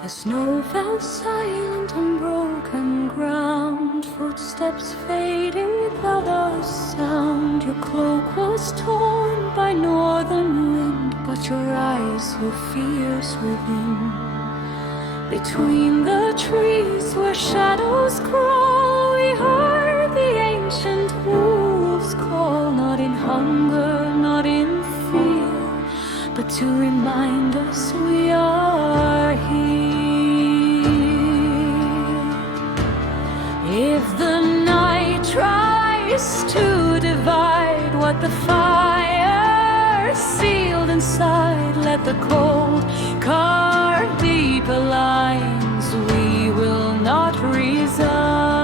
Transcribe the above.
The snow fell silent on broken ground, footsteps fading without a sound. Your cloak was torn by northern wind, but your eyes were fierce within. Between the trees where shadows crawl, we heard the ancient wolves call, not in hunger, not in fear, but to remind us we are here. If the night tries to divide what the fire sealed inside, let the cold carve deeper lines. We will not resign.